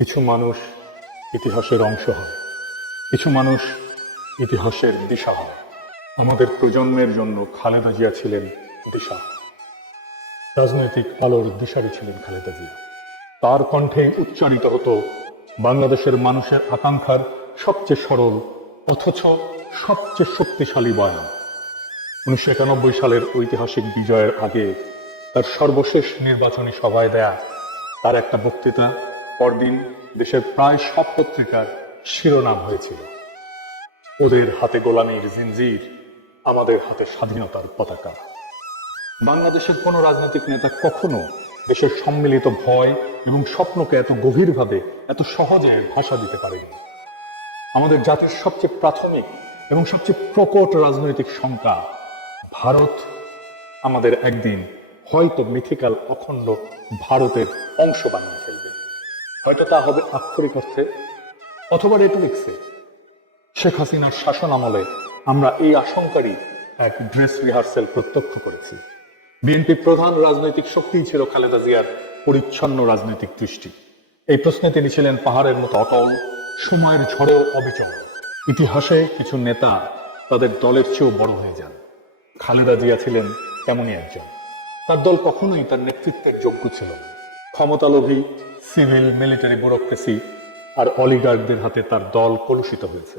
কিছু মানুষ ইতিহাসের অংশ হয়, কিছু মানুষ ইতিহাসের দিশা হয়। আমাদের প্রজন্মের জন্য খালেদা জিয়া ছিলেন দিশা। রাজনৈতিক আলোর দিশারি ছিলেন খালেদা জিয়া। তার কণ্ঠে উচ্চারিত হতো বাংলাদেশের মানুষের আকাঙ্ক্ষার সবচেয়ে সরল অথচ সবচেয়ে শক্তিশালী বয়ান। 1991 সালের ঐতিহাসিক বিজয়ের আগে তার সর্বশেষ নির্বাচনী সভায় দেয়া তার একটা বক্তৃতা পরদিন দেশের প্রায় সব পত্রিকার শিরোনাম হয়েছিল, ওদের হাতে গোলামীর জিনজির, আমাদের হাতে স্বাধীনতার পতাকা। বাংলাদেশের কোনো রাজনৈতিক নেতা কখনো দেশের সম্মিলিত ভয় এবং স্বপ্নকে এত গভীরভাবে এত সহজে ভাষা দিতে পারেনি। আমাদের জাতির সবচেয়ে প্রাথমিক এবং সবচেয়ে প্রকট রাজনৈতিক শঙ্কা, ভারত আমাদের একদিন হয়তো মিথিক্যাল অখণ্ড ভারতের অংশ বানিয়ে ফেলবে। হয়তো তা হবে আক্ষরিক অর্থে অথবা রেটরিক্সে। শেখ হাসিনার শাসন আমলে আমরা এই আশঙ্কারই এক ড্রেস রিহার্সেল প্রত্যক্ষ করেছি। বিএনপি প্রধান রাজনৈতিক শক্তিই ছিল খালেদা জিয়ার পরিচ্ছন্ন রাজনৈতিক দৃষ্টি। এই প্রশ্নে তিনি ছিলেন পাহাড়ের মতো অটল, সময়ের ঝড়েও অবিচল। ইতিহাসে কিছু নেতা তাদের দলের চেয়েও বড় হয়ে যান, খালেদা জিয়া ছিলেন তেমনই একজন। তার দল কখনোই তার নেতৃত্বের যোগ্য ছিল না। ক্ষমতালোভী সিভিল মিলিটারি ব্যুরোক্রেসি আর অলিগার্কদের হাতে তার দল কলুষিত হয়েছে।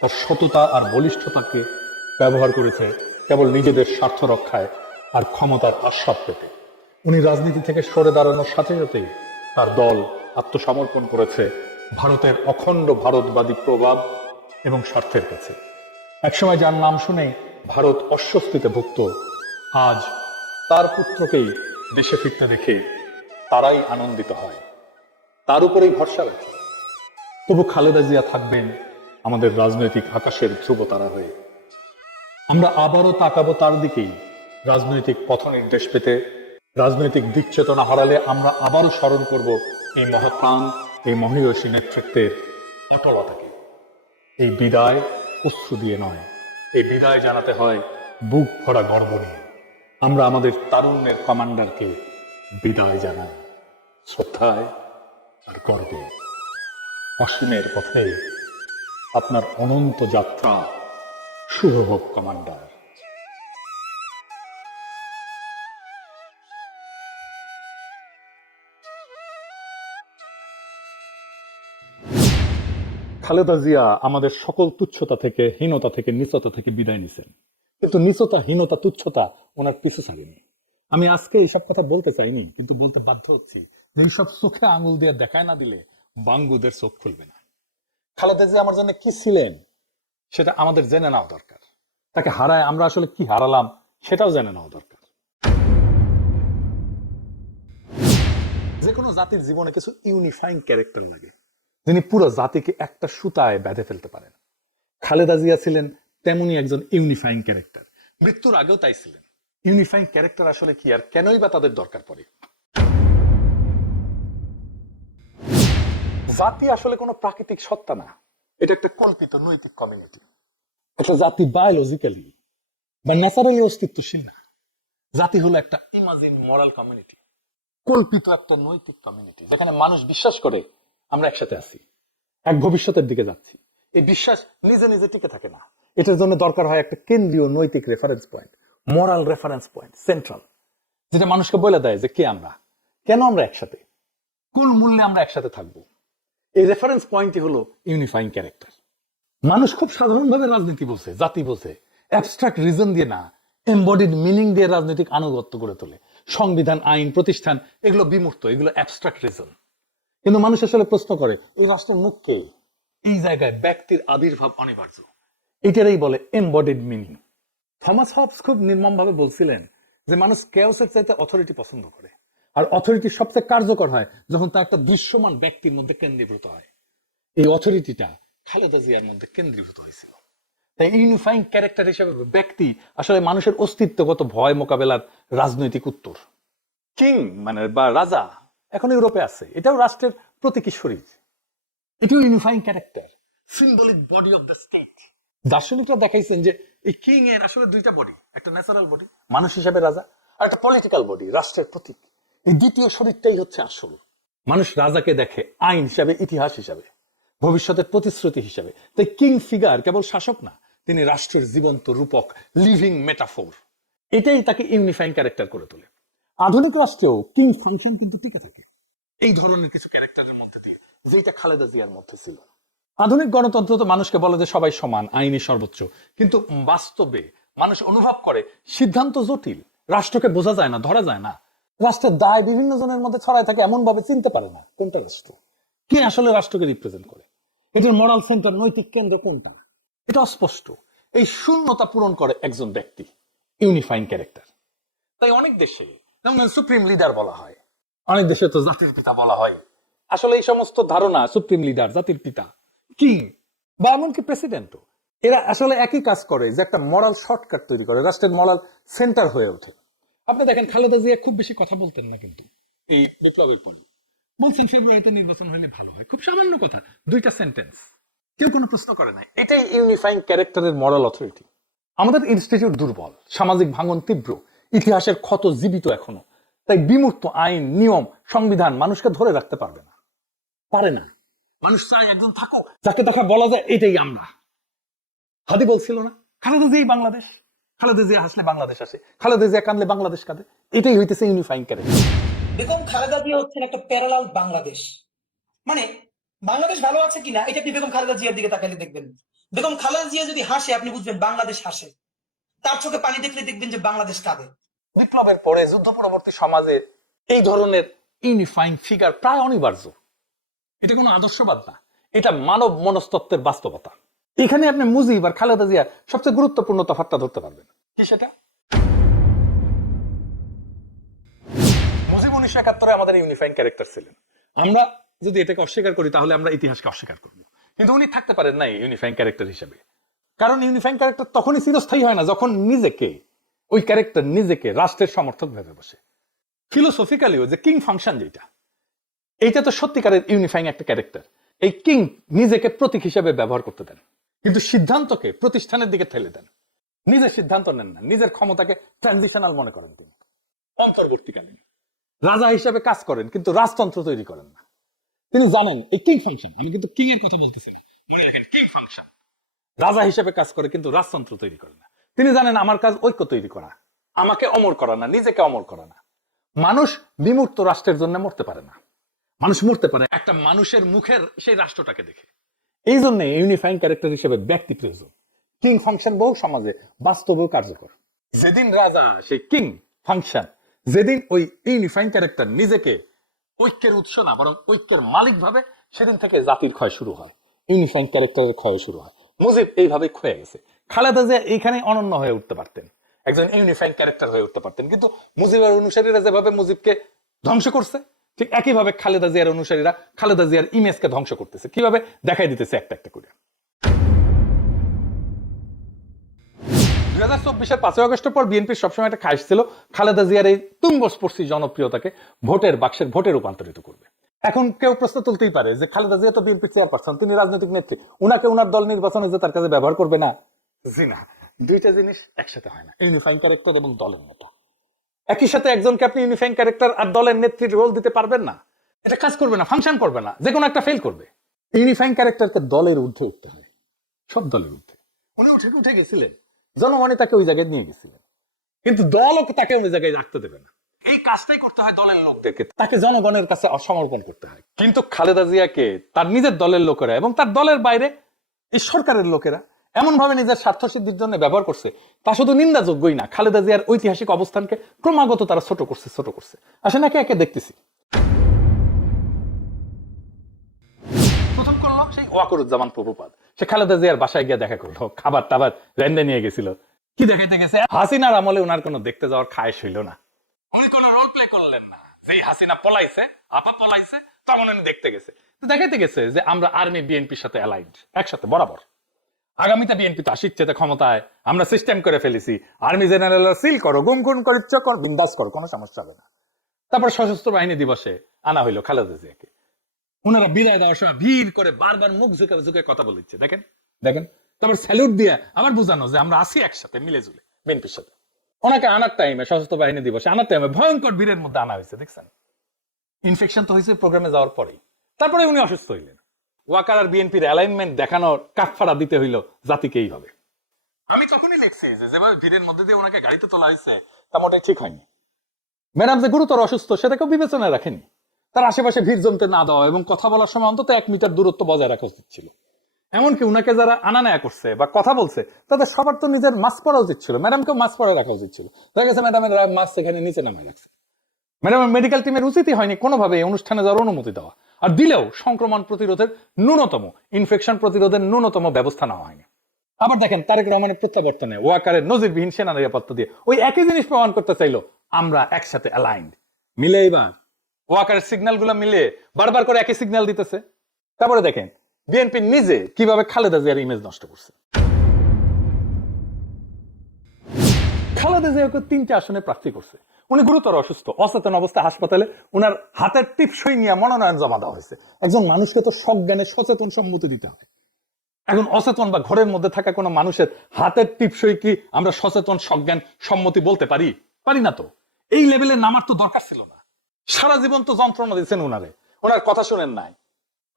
তার সততা আর বলিষ্ঠতাকে ব্যবহার করেছে কেবল নিজেদের স্বার্থ রক্ষায় আর ক্ষমতার আস্বাদ পেতে। উনি রাজনীতি থেকে সরে দাঁড়ানোর সাথে সাথেই তার দল আত্মসমর্পণ করেছে ভারতের অখণ্ড ভারতবাদী প্রভাব এবং স্বার্থের কাছে। একসময় যার নাম শুনে ভারত অস্বস্তিতে ভুগত, আজ তার পুত্রকেই দেশে ফিরতে দেখে তারাই আনন্দিত হয়, তার উপরেই ভরসা রাখে। তবু খালেদা জিয়া থাকবেন আমাদের রাজনৈতিক আকাশের ধ্রুবতারা হয়ে। আমরা আবারও তাকাবো তার দিকেই রাজনৈতিক পথ নির্দেশ পেতে। রাজনৈতিক দিক চেতনা হারালে আমরা আবারও স্মরণ করব এই মহাপ্রাণ, এই মহীয়সী নেতৃত্বের অটলতাকে। এই বিদায় অশ্রু দিয়ে নয়, এই বিদায় জানাতে হয় বুক ভরা গর্ব নিয়ে। আমরা আমাদের তারুণ্যের কমান্ডারকে বিদায় জানাই শ্রদ্ধায় আর গর্বে। অসীমের পথে আপনার অনন্ত যাত্রা শুভ হোক কমান্ডার। খালেদা জিয়া আমাদের সকল তুচ্ছতা থেকে, হীনতা থেকে, নীচতা থেকে বিদায় নিছেন, কিন্তু নীচতা, হীনতা, তুচ্ছতা ওনার পিছু ছাড়েনি। আমি আজকে এইসব কথা বলতে চাইনি, কিন্তু বলতে বাধ্য হচ্ছি যে এইসব চোখে আঙুল দিয়ে দেখায় না দিলে বাঙ্গুদের চোখ খুলবে না। খালেদা জিয়া আমার জন্য কি ছিলেন সেটা আমাদের জেনে নেওয়া দরকার। তাকে হারায় আমরা আসলে কি হারালাম সেটাও জেনে নেওয়া দরকার। যে কোনো জাতির জীবনে কিছু ইউনিফাইং ক্যারেক্টার লাগে, যিনি পুরো জাতিকে একটা সুতায় বেঁধে ফেলতে পারেন। খালেদা জিয়া ছিলেন তেমনি একজন ইউনিফাইং ক্যারেক্টার। মৃত্যুর আগেও তাই ছিলেন। ইউনিফাইং ক্যারেক্টার আসলে কি আর কেনই বা তাদের দরকার পড়ে? জাতি আসলে কোনো প্রাকৃতিক সত্তা না, এটা একটা কল্পিত নৈতিক কমিউনিটি। একটা জাতি বায়োলজিক্যালি বা ন্যাচারালি অস্তিত্বশীল না। জাতি হলো একটা ইমাজিন মরাল কমিউনিটি, কল্পিত একটা নৈতিক কমিউনিটি, যেখানে মানুষ বিশ্বাস করে আমরা একসাথে আছি, এক ভবিষ্যতের দিকে যাচ্ছি। এই বিশ্বাস নিজে নিজে টিকে থাকে না, এটার জন্য দরকার হয় একটা কেন্দ্রীয় নৈতিক রেফারেন্স পয়েন্ট, মরাল রেফারেন্স পয়েন্ট, সেন্ট্রাল, যেটা মানুষকে বলে দেয় যে কে আমরা, কেন আমরা একসাথে, কোন মূল্যে আমরা একসাথে থাকবো। এই রেফারেন্স পয়েন্টই হলো ইউনিফাইং ক্যারেক্টার। মানুষ খুব সাধারণভাবে রাজনীতি বোঝে, জাতি বোঝে, অ্যাবস্ট্রাক্ট রিজন দিয়ে না, এমবডিড মিনিং দিয়ে রাজনৈতিক আনুগত্য করে তোলে। সংবিধান, আইন, প্রতিষ্ঠান এগুলো বিমূর্ত, এগুলো অ্যাবস্ট্রাক্ট রিজন। কিন্তু মানুষ আসলে প্রশ্ন করে এই রাষ্ট্রের মুখ কে? এই জায়গায় ব্যক্তির আবির্ভাব অনিবার্য, এটারই বলে এমবডিড মিনিং। থমাস হবস খুব নির্মমভাবে বলছিলেন যে মানুষ কেওসের চাইতে অথরিটি পছন্দ করে, আর অথরিটি সবচেয়ে কার্যকর হয় যখন তা একটা দৃশ্যমান ব্যক্তির মধ্যে কেন্দ্রীভূত হয়। এই অথরিটিটা খালেদা জিয়ার মধ্যে কেন্দ্রীভূত হয়েছিল। তাই ইউনিফাইং ক্যারেক্টার হিসেবে ব্যক্তি আসলে মানুষের অস্তিত্বগত ভয় মোকাবেলার রাজনৈতিক উত্তর। কিং মানে বা রাজা এখন ইউরোপে আছে, এটাও রাষ্ট্রের প্রতীকী শরীর, এটাও unifying character, symbolic body of the state. দার্শনিকরা দেখাইছেন যে এই কিং এর আসলে দুইটা বডি, একটা ন্যাচারাল বডি মানুষ হিসেবে রাজা, আর একটা পলিটিক্যাল বডি রাষ্ট্রের প্রতীক। এই দ্বিতীয় শরীরটাই হচ্ছে আসল। মানুষ রাজাকে দেখে আইন হিসাবে, ইতিহাস হিসাবে, ভবিষ্যতের প্রতিশ্রুতি হিসাবে। তাই কিং ফিগার কেবল শাসক না, তিনি রাষ্ট্রের জীবন্ত রূপক, লিভিং মেটাফোর। এটাই তাকে ইউনিফাইং ক্যারেক্টার করে তোলে। আধুনিক রাষ্ট্রেও কিং ফাংশন কিন্তু টিকে থাকে এই ধরনের কিছু ক্যারেক্টারের মধ্যে দিয়ে, যেটা খালেদা জিয়ার মধ্যে ছিল। আধুনিক গণতন্ত্র তো মানুষকে বলে যে সবাই সমান, আইনই সর্বোচ্চ, কিন্তু বাস্তবে মানুষ অনুভব করে সিদ্ধান্ত জটিল, রাষ্ট্রকে বোঝা যায় না, ধরা যায় না। রাষ্ট্রের দায় বিভিন্ন জনের মধ্যে ছড়ায় থাকে, এমন ভাবে চিনতে পারে না কোনটা রাষ্ট্র, কে আসলে রাষ্ট্রকে রিপ্রেজেন্ট করে, এটার মোরাল সেন্টার, নৈতিক কেন্দ্র কোনটা, এটা অস্পষ্ট। এই শূন্যতা পূরণ করে একজন ব্যক্তি, ইউনিফাইং ক্যারেক্টার। তাই অনেক দেশে যেমন সুপ্রিম লিডার বলা হয়, অনেক দেশে তো জাতির পিতা বলা হয়। আসলে এই সমস্ত ধারণা, সুপ্রিম লিডার, জাতির পিতা, কিং বা এমনকি প্রেসিডেন্টও, এরা আসলে একই কাজ করে, যে একটা মরাল শর্টকাট তৈরি করে, রাষ্ট্রের মরাল সেন্টার হয়ে ওঠে। আপনি দেখেন খালেদা জিয়া খুব বেশি কথা বলতেন না, কিন্তু এই বিপ্লবের পরে বলছেন ফেব্রুয়ারিতে নির্বাচন হলে ভালো হয়, খুব সামান্য কথা, 2টা সেন্টেন্স, কেউ কোনো প্রশ্ন করে নাই। এটাই ইউনিফাইং ক্যারেক্টারের মরাল অথরিটি। আমাদের ইনস্টিটিউট দুর্বল, সামাজিক ভাঙন তীব্র, ইতিহাসের ক্ষত জীবিত এখনো। তাই বিমূর্ত আইন, নিয়ম, সংবিধান মানুষকে ধরে রাখতে পারবে না, পারে না। মানুষ চায় একজন থাকুক যাকে দেখা বলা যায় এটাই আমরা। হাদি বলছিল না, খালেদা জিয়াই বাংলাদেশ, খালেদা জিয়া হাসলে বাংলাদেশ আসে, খালেদা জিয়া কাঁদলে বাংলাদেশ কাঁদে। এটাই হইতেছে ইউনিফাইং ক্যারেক্টার। বেগম খালেদা জিয়া হচ্ছেন একটা প্যারালাল বাংলাদেশ। মানে বাংলাদেশ ভালো আছে কিনা এটা আপনি বেগম খালেদা জিয়ার দিকে তাকালে দেখবেন। বেগম খালেদা জিয়া যদি হাসে আপনি বুঝবেন বাংলাদেশ হাসে, তার চোখে পানি দেখলে দেখবেন যে বাংলাদেশ কাঁদে। বিপ্লবের পরে যুদ্ধ পরবর্তী সমাজে এই ধরনের ইউনিফাইং ফিগার প্রায় অনিবার্য। এটা কোনো আদর্শবাদ না, এটা মানব মনস্তত্ত্বের বাস্তবতা। এখানে আপনি মুজিব আর খালেদা জিয়া সবচেয়ে গুরুত্বপূর্ণ তফাৎটা ধরতে পারবেন। কি সেটা? মুজিব 1971 আমাদের ইউনিফাইং ক্যারেক্টার ছিলেন। আমরা যদি এটাকে অস্বীকার করি তাহলে আমরা ইতিহাসকে অস্বীকার করব, কিন্তু উনি থাকতে পারেন নাই ইউনিফাইং ক্যারেক্টার হিসেবে। কারণ ইউনিফাইং ক্যারেক্টার তখনই চিরস্থায়ী হয় না যখন নিজেকে, ওই ক্যারেক্টার নিজেকে রাষ্ট্রের সমর্থক ভেবে বসে। ফিলোসফিক্যালিও যে কিং ফাংশন যেটা, এইটা তো সত্যিকারের ইউনিফাইং একটা ক্যারেক্টার। এই কিং নিজেকে প্রতীক হিসেবে ব্যবহার করতে দেন, কিন্তু সিদ্ধান্তকে প্রতিষ্ঠানের দিকে ঠেলে দেন। নিজের সিদ্ধান্ত নেন না, নিজের ক্ষমতাকে ট্রানজিশনাল মনে করেন, তিনি অন্তর্বর্তীকালীন রাজা হিসেবে কাজ করেন, কিন্তু রাজতন্ত্র তৈরি করেন না। তিনি জানেন এই কিং ফাংশন, আমি কিন্তু কিং এর কথা বলতেছি না, মনে রাখেন কিং ফাংশন রাজা হিসেবে কাজ করে, কিন্তু রাজতন্ত্র তৈরি করে না। তিনি জানেন আমার কাজ ঐক্য তৈরি করা, আমাকে অমর করা না, নিজেকে অমর করা না। মানুষ বিমূর্ত রাষ্ট্রের জন্য মরতে পারে না, মানুষ মরতে পারে একটা মানুষের মুখের সেই রাষ্ট্রটাকে দেখে। এই জন্য ইউনিফাইং ক্যারেক্টার হিসেবে ব্যক্তি প্রয়োজন। কিং ফাংশন বহু সমাজে বাস্তবেও কার্যকর। যেদিন রাজা সেই কিং ফাংশন, যেদিন ওই ইউনিফাইং ক্যারেক্টার নিজেকে ঐক্যের উৎস না বরং ঐক্যের মালিক ভাবে, সেদিন থেকে জাতির ক্ষয় শুরু হয়, ইউনিফাইং ক্যারেক্টারের ক্ষয় শুরু হয়। মুজিব এইভাবে ক্ষয়ে গেছে। খালেদা জিয়া এইখানে অনন্য হয়ে উঠতে পারতেন, একজন ইউনিফাইং ক্যারেক্টার হয়ে উঠতে পারতেন, কিন্তু মুজিবের অনুসারীরা যেভাবে মুজিবকে ধ্বংস করছে, ঠিক একইভাবে খালেদা জিয়ার অনুসারীরা খালেদা জিয়ার ইমেজকে ধ্বংস করতেছে। কিভাবে দেখাই দিতেছে একটা একটা করে। 2024-এর 5ই আগস্টের পর বিএনপির সবসময় একটা খাইশ ছিল খালেদা জিয়ার এই তুঙ্গস্পর্শী জনপ্রিয়তাকে ভোটের বাক্সের ভোটে রূপান্তরিত করবে। এখন কেউ প্রশ্ন তুলতেই পারে যে খালেদা জিয়া তো বিএনপির চেয়ারপারসন, তিনি রাজনৈতিক নেত্রী, উনাকে উনার দল নির্বাচনে যে তার কাছে ব্যবহার করবে না? জি না, দুইটা জিনিস একসাথে হয় না, ইউনিফাইং ক্যারেক্টার এবং দলের নেতা। একই সাথে একজনকে আপনি ইউনিফাইং ক্যারেক্টার আর দলের নেত্রীর রোল দিতে পারবেন না, এটা কাজ করবে না, ফাংশন করবে না, যে কোনো একটা ফেল করবে। ইউনিফাইং ক্যারেক্টারকে দলের ঊর্ধ্বে উঠতে হয়, সব দলের ঊর্ধ্বে। উনি উঠে গেছিলেন, জনগণই তাকে ওই জায়গায় নিয়ে গেছিলেন, কিন্তু দলও তাকে ওই জায়গায় রাখতে দেবে না। এই কাজটাই করতে হয় দলের লোকদেরকে, তাকে জনগণের কাছে সমর্পণ করতে হয়। কিন্তু খালেদা জিয়াকে তার নিজের দলের লোকেরা এবং তার দলের বাইরে এই সরকারের লোকেরা এমন ভাবে নিজের স্বার্থ সিদ্ধির জন্য ব্যবহার করছে, তা শুধু নিন্দাযোগ্যই না, খালেদা জিয়ার ঐতিহাসিক অবস্থানকে ক্রমাগত তারা ছোট করছে। আসলে একে একে দেখতেছি। প্রথম করলো সেই ওয়াকরুজ্জামান প্রভুপাদ, সে খালেদা জিয়ার বাসায় গিয়ে দেখা করলো, খাবার টাবার রেন্ডে নিয়ে গেছিল। কি দেখাইতে গেছে? হাসিনার আমলে উনার কোনো দেখতে যাওয়ার খায়েশ হইল না, উনি কোনো রোল প্লে করলেন না। যেই হাসিনা পলাইছে, আপা পলাইছে, তখন উনি দেখতে গেছে, দেখাইতে গেছে যে আমরা আর্মি বিএনপির সাথে অ্যালাইন্ড, একসাথে বরাবর। আগামীতে বিএনপি তো আসিচ্ছে ক্ষমতায়, আমরা সিস্টেম করে ফেলেছি, আর্মি জেনারেল সিল করো, গুম করে বিন্দাস করো, কোনো সমস্যা হবে না। তারপর সশস্ত্র বাহিনী দিবসে আনা হইলো খালেদা জিয়াকে, ওনারা বিদায় দেওয়ার সময় ভিড় করে বারবার মুখ ঝুঁকে কথা বলেছে, দেখেন। তারপর স্যালুট দিয়ে আবার বুঝানো যে আমরা আসি একসাথে মিলে জুলে বিএনপির সাথে। ওনাকে আনার টাইমে, সশস্ত্র বাহিনী দিবসে আনার টাইমে ভয়ঙ্কর ভিড়ের মধ্যে আনা হয়েছে, দেখছেন। ইনফেকশন তো হয়েছে প্রোগ্রামে যাওয়ার পরেই, তারপরে উনি অসুস্থ হইলেন। ওয়াকার আর বিএনপির অ্যালাইনমেন্ট দেখানোর কাফফারা দিতে হইল জাতিকেই হবে। আমি তখনই লিখছি যে যেভাবে ভিড়ের মধ্যে দিয়ে ওনাকে গাড়িতে তোলা হয়েছে তা মোটেই ঠিক হয়নি। ম্যাডাম যে গুরুতর অসুস্থ সেটাকেও বিবেচনায় রাখেনি। তার আশেপাশে ভিড় জমতে না দেওয়া এবং কথা বলার সময় অন্তত 1 মিটার দূরত্ব বজায় রাখা উচিত ছিল। এমনকি উনাকে যারা আনা নেয়া করছে বা কথা বলছে তাদের সবার তো নিজের মাস্ক পরা উচিত ছিল, ম্যাডামকেও মাস্ক পরে রাখা উচিত ছিল। দেখা গেছে ম্যাডামের মাস্ক সেখানে নিচে নামায় রাখছে। ম্যাডামের মেডিকেল টিমের উচিতই হয়নি কোনোভাবে এই অনুষ্ঠানে যাওয়ার অনুমতি দেওয়া, আর দিলেও সংক্রমণ প্রতিরোধের ন্যূনতম, ইনফেকশন প্রতিরোধের ন্যূনতম ব্যবস্থা নেওয়া হয়নি। আবার দেখেন তারেক রহমানের প্রত্যাবর্তনে ওয়াকারের নজিরবিহীন সেনা নিরাপত্তা দিয়ে ওই একই জিনিস প্রমাণ করতে চাইলো আমরা একসাথে অ্যালাইন্ড। মিলে এবার ওয়াকারের সিগন্যাল গুলা মিলে বারবার করে একই সিগন্যাল দিতেছে। তারপরে দেখেন বিএনপি নিজে কিভাবে খালেদা জিয়ার ইমেজ নষ্ট করছে। খালেদা জিয়াকে 3টে আসনে প্রার্থী করছে। উনি গুরুতর অসুস্থ, অচেতন অবস্থায় হাসপাতালে, উনার হাতের টিপসই নিয়ে মনোনয়ন জমা দেওয়া হয়েছে। একজন মানুষকে তো সজ্ঞানে সচেতন সম্মতি দিতে হয়। এখন অচেতন বা ঘরের মধ্যে থাকা কোনো মানুষের হাতের টিপসই কি আমরা সচেতন সজ্ঞান সম্মতি বলতে পারি? পারি না তো। এই লেভেলে নামার তো দরকার ছিল না। সারা জীবন তো যন্ত্রণা দিচ্ছেন উনারে, ওনার কথা শুনেন নাই।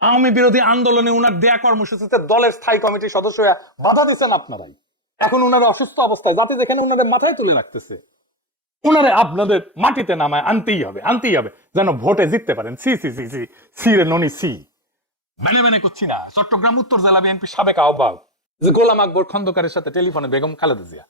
আওয়ামী বিরোধী আন্দোলনে উনার দেয়া কর্মসূচিতে দলের স্থায়ী কমিটির সদস্য হয়ে বাধা দিচ্ছেন আপনারাই। এখন উনার অসুস্থ অবস্থায় জাতি যেখানে উনারে মাথায় তুলে রাখতেছে, উনারে আপনাদের মাটিতে নামায় আনতেই হবে যেন ভোটে জিততে পারেন। সি সি সি সি সি রে ননি সি। মেনে করছি না। চট্টগ্রাম উত্তর জেলা বিএনপি সাবেক আহ্বায়ক যে গোলাম আকবর খন্দকারের সাথে টেলিফোনে বেগম খালেদা জিয়া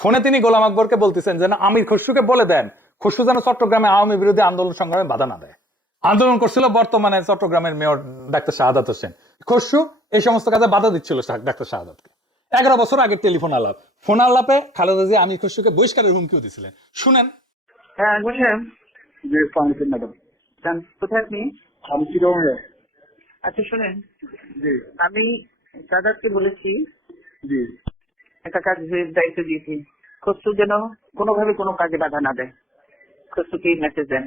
ফোনে তিনি গোলাম আকবরকে বলতেছেন যেন আমির খসরুকে বলে দেন খসরু যেন চট্টগ্রামে আওয়ামী বিরোধী আন্দোলন সংগ্রামে বাধা না দেয়। আন্দোলন করছিল বর্তমানে চট্টগ্রামের মেয়র ডাক্তার শাহাদাত হোসেন। খসরু এই সমস্ত কাজে বাধা দিচ্ছিল ডাক্তার শাহাদাতকে। 11 বছর আগে টেলিফোন আলাপ, ফোন আলাপে খালেদা জিয়া আমির খসরুকে বহিষ্কারের হুমকিও দিছিলেন। শুনেন। হ্যাঁ বলছেন জি আসসালামু ম্যাডাম। কোথায় আপনি? আমি চিরঙ্গে। আচ্ছা শুনেন, জি আমি সাদাতকে বলেছি জি একটা কাজের দায়িত্ব দিয়েছি, খসরু যেন কোনোভাবে কোনো কাজে বাধা না দেয়। খসরুকে মেসেজ দেন।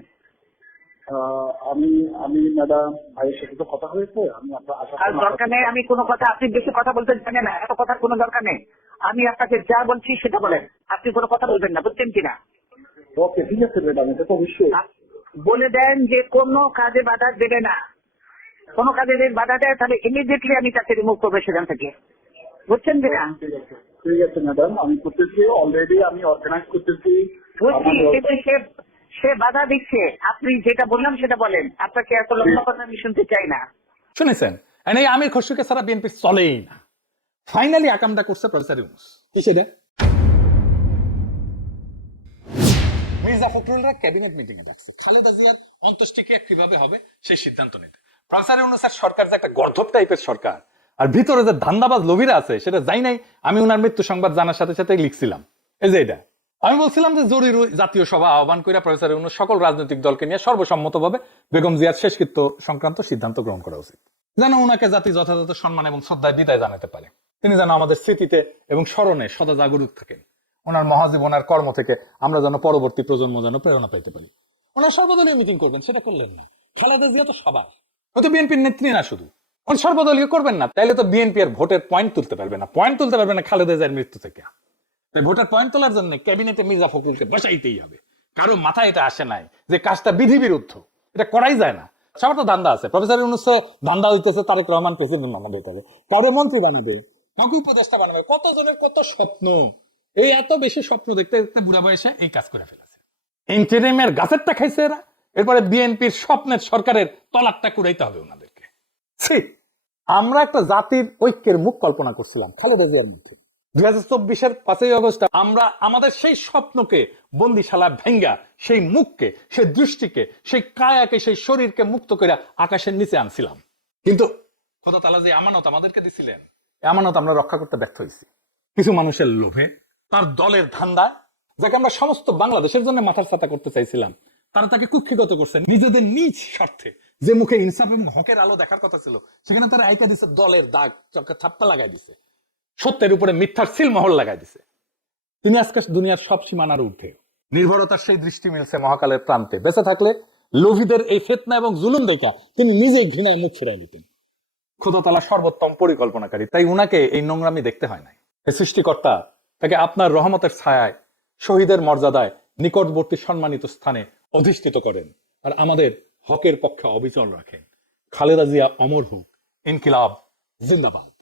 আমি আমি ম্যাডাম ভাইয়ের সাথে তো কথা হয়েছে, আমি আপনার আশা আর দরকার নেই আমি কোনো কথা, আপনি বেশি কথা বলতে জানেন না, এত কথার কোনো দরকার নেই। আমি আপনাকে যা বলছি সেটা বলেন, আপনি কোনো কথা বলবেন না, বুঝছেন কিনা? ওকে ঠিক আছে ম্যাডাম, এটা তো অবশ্যই। বলে দেন যে কোনো কাজে বাধা দেবে না। কোনো কাজে যদি বাধা দেয় তাহলে ইমিডিয়েটলি আমি তাকে রিমুভ করবো সেখান থেকে, বুঝছেন কিনা? ঠিক আছে ম্যাডাম, আমি করতেছি, অলরেডি আমি অর্গানাইজ করতেছি। বুঝছি, কিন্তু সে বাধা দিচ্ছে। আপনি যেটা বললাম সেটা বলেন, আপনাকে এত লম্বা কথা আমি শুনতে চাই না। শুনেছেন? এই আমির খসরুকে ছাড়া বিএনপি চলেই না। ফাইনালি আকামটা করছে প্রফেসর ইউনূস। কি সেটা? মির্জা ফখরুলরা ক্যাবিনেট মিটিং এ ডাকছে খালেদা জিয়ার অন্ত্যেষ্টিক্রিয়া কিভাবে হবে সেই সিদ্ধান্ত নিতে। প্রফেসর ইউনূসের সরকার যে একটা গর্ধব টাইপের সরকার, আর ভিতরে যে ধান্দাবাজ লোভীরা আছে সেটা যাই নাই। আমি উনার মৃত্যু সংবাদ জানার সাথে সাথে লিখছিলাম এই যে এটা। আমি বলছিলাম যে জরুরি জাতীয় সভা আহ্বান করে প্রফেসর ইউনূস সকল রাজনৈতিক দলকে নিয়ে সর্বসম্মতভাবে বেগম জিয়ার শেষকৃত্য সংক্রান্ত সিদ্ধান্ত গ্রহণ করা উচিত, যেন উনাকে জাতি যথাযথ সম্মান এবং শ্রদ্ধায় বিদায় জানাতে পারে। তিনি যেন আমাদের স্মৃতিতে এবং স্মরণে সদা জাগরুক থাকেন। ওনার মহাজীবনার কর্ম থেকে আমরা যেন পরবর্তী প্রজন্ম যেন প্রেরণা পাইতে পারি। ওনার সর্বদলীয় মিটিং করবেন, সেটা করলেন না। খালেদা জিয়া তো সবাই, হয়তো বিএনপির নেত্রী না শুধু, উনি সর্বদলীয় করবেন না, তাইলে তো বিএনপি আর ভোটের পয়েন্ট তুলতে পারবে না। পয়েন্ট তুলতে পারবে না খালেদা জিয়ার মৃত্যু থেকে। তাই ভোটের পয়েন্ট তোলার জন্য ক্যাবিনেটে মির্জা ফখরুলকে বসাইতেই হবে। কারো মাথায় এটা আসে নাই যে কাজটা বিধি বিরুদ্ধ, এটা করাই যায় না। সবার তো ধান্দা আছে। প্রফেসর ইউনূস ধান্দা হইতেছে তারেক রহমান প্রেসিডেন্ট বানাবে, তাকে কারো মন্ত্রী বানাবে, কাউকে উপদেষ্টা বানাবে। কতজনের কত স্বপ্ন, এই এত বেশি স্বপ্ন দেখতে দেখতে বুড়া বয়সে এই কাজ করে ফেলেছে। ইন্টারিমের গাছেরটা খাইছে এরা, এরপরে বিএনপির স্বপ্নের সরকারের তলাকটা কুড়াইতে হবে ওনাদেরকে। আমরা একটা জাতির ঐক্যের মুখ কল্পনা করছিলাম খালেদা জিয়ার মধ্যে। 2024-এর 5ই আগস্ট আমরা আমাদের সেই স্বপ্নকে বন্দিশালা ভেঙ্গা, সেই মুখকে, সেই দৃষ্টিকে, সেই কায়াকে, সেই শরীরকে মুক্ত করে আকাশের নিচে আনছিলাম। কিন্তু খোদা তাআলা যে আমানত আমাদেরকে দিছিলেন, আমানত আমরা রক্ষা করতে ব্যর্থ হয়েছি। কিছু মানুষের লোভে, তার দলের ধান্দায়, যাকে আমরা সমস্ত বাংলাদেশের জন্য মাথার ছাতা করতে চাইছিলাম, তারা তাকে কুক্ষিগত করছে নিজেদের নিজ স্বার্থে। যে মুখে ইনসাফ এবং হকের আলো দেখার কথা ছিল, সেখানে তারা আইকা দিছে দলের দাগ, চোখে থাপ্পা লাগাই দিছে, সত্যের উপরে মিথ্যার সিলমোহর লাগাই দিছে। তিনি আজকে দুনিয়ার সব সীমানার ঊর্ধ্বে। নির্ভরতার সেই দৃষ্টি মিলছে মহাকালের প্রান্তে। বেঁচে থাকলে লোভীদের এই ফিতনা এবং জুলুম দেখা তিনি নিজেই ঘৃণায় মুখ ফিরাই দিতেন। খোদা তাআলা সর্বোত্তম পরিকল্পনাকারী, তাই উনাকে এই নোংরামি দেখতে হয় নাই। এই সৃষ্টিকর্তা তাকে আপনার রহমতের ছায়ায়, শহীদের মর্যাদায়, নিকটবর্তী সম্মানিত স্থানে অধিষ্ঠিত করেন। আর আমাদের হকের পক্ষে অবিচল রাখেন। খালেদা জিয়া অমর হোক, ইনকিলাব জিন্দাবাদ।